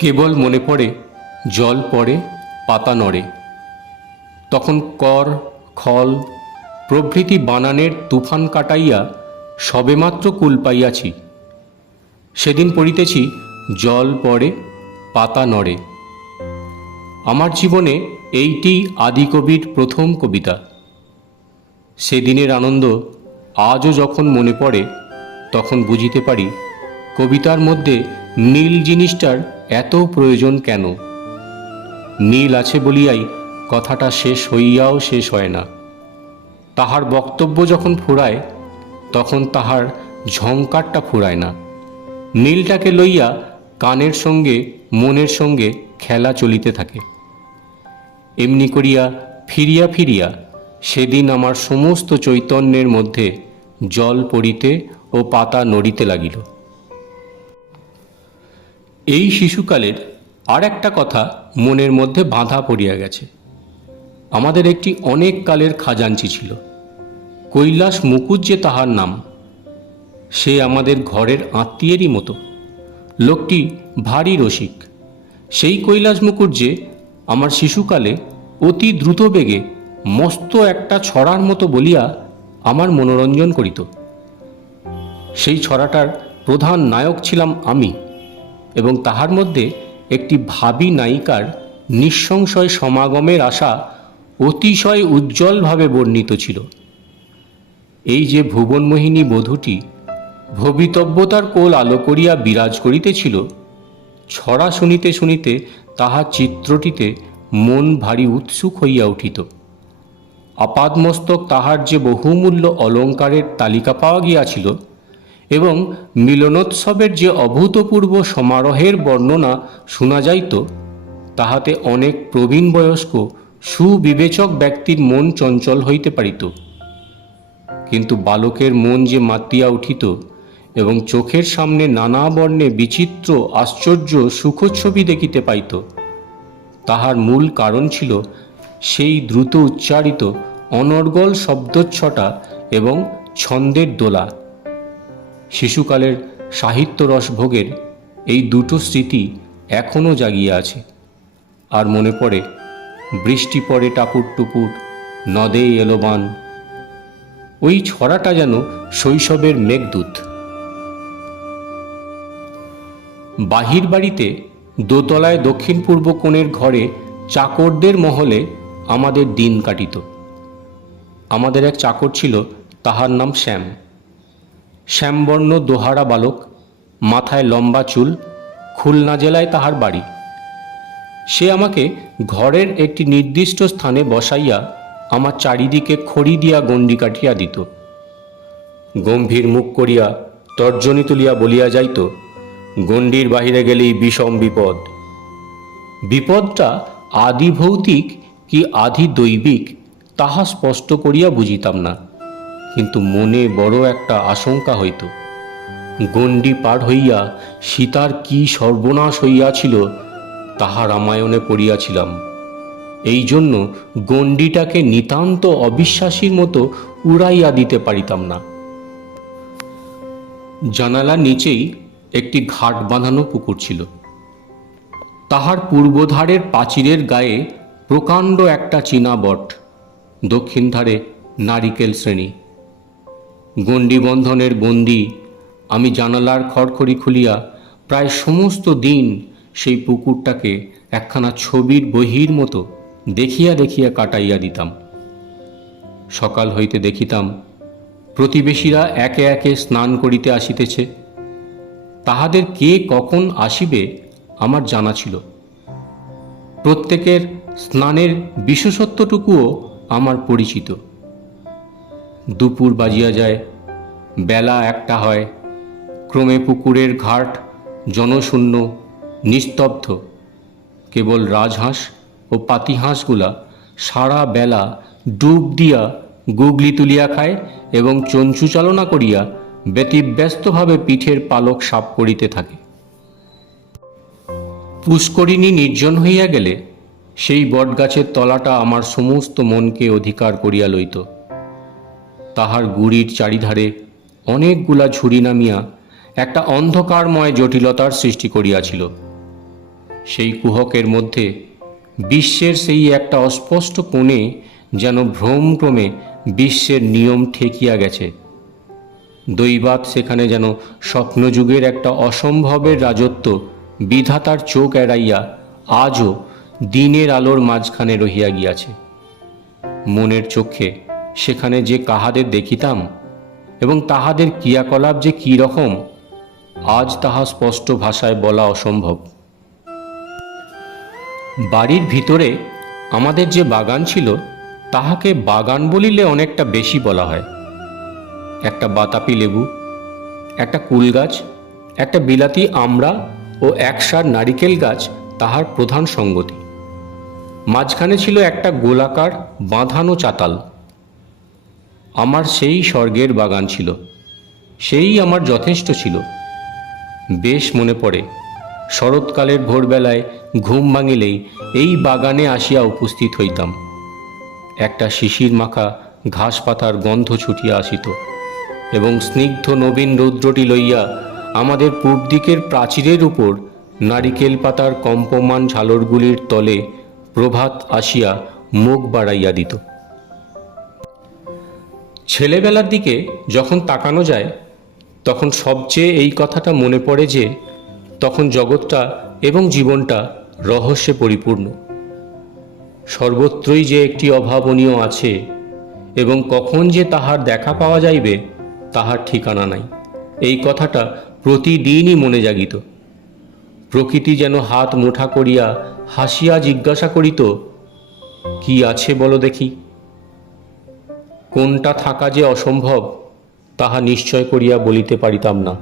কেবল মনে পড়ে জল পড়ে পাতা নড়ে, তখন কর খল প্রভৃতি বানানের তুফান কাটাইয়া সবেমাত্র কুল পাইয়াছি। সেদিন পড়িতেছি জল পড়ে পাতা নড়ে। আমার জীবনে এইটি আদিকবির প্রথম কবিতা। সেদিনের আনন্দ আজও যখন মনে পড়ে তখন বুঝিতে পারি কবিতার মধ্যে নীল জিনিসটার এত প্রয়োজন কেন। নীল আছে বলিয়াই কথাটা শেষ হইয়াও শেষ হয় না। তাহার বক্তব্য যখন ফুরায় তখন তাহার ঝংকারটা ফুরায় না। নীলটাকে লইয়া কানের সঙ্গে মনের সঙ্গে খেলা চলিতে থাকে। এমনি করিয়া ফিরিয়া ফিরিয়া সেদিন আমার সমস্ত চৈতন্যের মধ্যে জল পড়িতে ও পাতা নড়িতে লাগিল। এই শিশুকালের আর একটা কথা মনের মধ্যে বাঁধা পড়িয়া গেছে। আমাদের একটি অনেক কালের খাজাঞ্চি ছিল, কৈলাস মুকুজ্জে তাহার নাম। সে আমাদের ঘরের আত্মীয়েরই মতো। লোকটি ভারী রসিক। সেই কৈলাস মুকুজ্জে আমার শিশুকালে অতি দ্রুত বেগে মস্ত একটা ছড়ার মতো বলিয়া আমার মনোরঞ্জন করিত। সেই ছড়াটার প্রধান নায়ক ছিলাম আমি, এবং তাহার মধ্যে একটি ভাবী নায়িকার নিঃসংশয় সমাগমের আশা অতিশয় উজ্জ্বলভাবে বর্ণিত ছিল। এই যে ভুবনমোহিনী বধূটি ভবিতব্যতার কোল আলো করিয়া বিরাজ করিতেছিল, ছড়া শুনিতে শুনিতে তাহার চিত্রটিতে মন ভারী উৎসুক হইয়া উঠিত। আপাদমস্তক তাহার যে বহুমূল্য অলঙ্কারের তালিকা পাওয়া গিয়াছিল এবং মিলনোৎসবের যে অভূতপূর্ব সমারোহের বর্ণনা শোনা যাইত, তাহাতে অনেক প্রবীণ বয়স্ক সুবিবেচক ব্যক্তির মন চঞ্চল হইতে পারিত। কিন্তু বালকের মন যে মাতিয়া উঠিত এবং চোখের সামনে নানা বর্ণে বিচিত্র আশ্চর্য সুখচ্ছবি দেখিতে পাইত, তাহার মূল কারণ ছিল সেই দ্রুত উচ্চারিত অনর্গল শব্দচ্ছটা এবং ছন্দের দোলা। শিশুকালের সাহিত্য রসভোগের এই দুটো স্মৃতি এখনও জাগিয়া আছে। আর মনে পড়ে বৃষ্টি পড়ে টাপুর টুপুর, নদে এলো বান। ওই ছড়াটা যেন শৈশবের মেঘদূত। বাহির বাড়িতে দোতলায় দক্ষিণ পূর্ব কোণের ঘরে চাকরদের মহলে আমাদের দিন কাটিত। আমাদের এক চাকর ছিল, তাহার নাম শ্যাম। শ্যামবর্ণ দোহারা বালক, মাথায় লম্বা চুল, খুলনা জেলায় তাহার বাড়ি। সে আমাকে ঘরের একটি নির্দিষ্ট স্থানে বসাইয়া আমার চারিদিকে খড়ি দিয়া গণ্ডি কাটিয়া দিত। গম্ভীর মুখ করিয়া তর্জনী তুলিয়া বলিয়া যাইত, গণ্ডির বাহিরে গেলেই বিষম বিপদ। বিপদটা আদি ভৌতিক কি আদি দৈবিক তাহা স্পষ্ট করিয়া বুঝিতাম না, কিন্তু মনে বড় একটা আশঙ্কা হইত। গণ্ডি পার হইয়া সীতার কি সর্বনাশ হইয়াছিল তাহা রামায়ণে পড়িয়াছিলাম। এই জন্য গণ্ডিটাকে নিতান্ত অবিশ্বাসীর মতো উড়াইয়া দিতে পারিতাম না। জানালার নিচেই একটি ঘাট বাঁধানো পুকুর ছিল। তাহার পূর্বধারের প্রাচীরের গায়ে প্রকাণ্ড একটা চীনা বট, দক্ষিণ ধারে নারিকেল শ্রেণী। গণ্ডি-বন্ধনের বন্দি আমি জানালার খড়খড়ি খুলিয়া প্রায় সমস্ত দিন সেই পুকুরটাকে একখানা ছবির বহির মতো দেখিয়া দেখিয়া কাটাইয়া দিতাম। সকাল হইতে দেখিতাম প্রতিবেশীরা একে একে স্নান করিতে আসিতেছে। তাহাদের কে কখন আসিবে আমার জানা ছিল। প্রত্যেকের স্নানের বিশেষত্বটুকুও আমার পরিচিত। দুপুর বাজিয়া যায়, বেলা একটা হয়, ক্রমে পুকুরের ঘাট জনশূন্য, নিস্তব্ধ। কেবল রাজহাঁস ও পাতিহাঁসগুলা সারা বেলা ডুব দিয়া গুগলি তুলিয়া খায় এবং চঞ্চু চালনা করিয়া ব্যতিব্যস্তভাবে পিঠের পালক সাপ করিতে থাকে। পুষ্করিণী নির্জন হইয়া গেলে সেই বটগাছের তলাটা আমার সমস্ত মনকে অধিকার করিয়া লইত। তাহার গুড়ির চারিধারে অনেকগুলা ঝুড়ি নামিয়া একটা অন্ধকারময় জটিলতার সৃষ্টি করিয়াছিল। সেই কুহকের মধ্যে বিশ্বের সেই একটা অস্পষ্ট কোণে যেন ভ্রমক্রমে বিশ্বের নিয়ম ঠেকিয়া গেছে। দৈবাৎ সেখানে যেন স্বপ্নযুগের একটা অসম্ভবের রাজত্ব বিধাতার চোখ এড়াইয়া আজও দিনের আলোর মাঝখানে রহিয়া গিয়াছে। মনের চোখে সেখানে যে কাহাদের দেখিতাম এবং তাহাদের ক্রিয়াকলাপ যে কী রকম, আজ তাহা স্পষ্ট ভাষায় বলা অসম্ভব। বাড়ির ভিতরে আমাদের যে বাগান ছিল তাহাকে বাগান বলিলে অনেকটা বেশি বলা হয়। একটা বাতাপি লেবু, একটা কুল গাছ, একটা বিলাতি আমড়া ও একসার নারিকেল গাছ তাহার প্রধান সঙ্গতি। মাঝখানে ছিল একটা গোলাকার বাঁধানো চাতাল। আমার সেই স্বর্গের বাগান ছিল, সেই আমার যথেষ্ট ছিল। বেশ মনে পড়ে, শরৎকালের ভোরবেলায় ঘুম ভাঙিলেই এই বাগানে আসিয়া উপস্থিত হইতাম। একটা শিশির মাখা ঘাস পাতার গন্ধ ছুটিয়া আসিত এবং স্নিগ্ধ নবীন রৌদ্রটি লইয়া আমাদের পূব দিকের প্রাচীরের উপর নারিকেল পাতার কম্পমান ঝালরগুলির তলে প্রভাত আসিয়া মুখ বাড়াইয়া দিত। ছেলেবেলার দিকে যখন তাকানো যায় তখন সবচেয়ে এই কথাটা মনে পড়ে যে তখন জগৎটা এবং জীবনটা রহস্যে পরিপূর্ণ। সর্বত্রই যে একটি অভাবনীয় আছে এবং কখন যে তাহার দেখা পাওয়া যাইবে তাহার ঠিকানা নাই, এই কথাটা প্রতিদিনই মনে জাগিত। প্রকৃতি যেন হাত মুঠা করিয়া হাসিয়া জিজ্ঞাসা করিত, কি আছে বলো দেখি। কোনটা থাকা যে অসম্ভব তাহা নিশ্চয় করিয়া বলিতে পারিতাম না।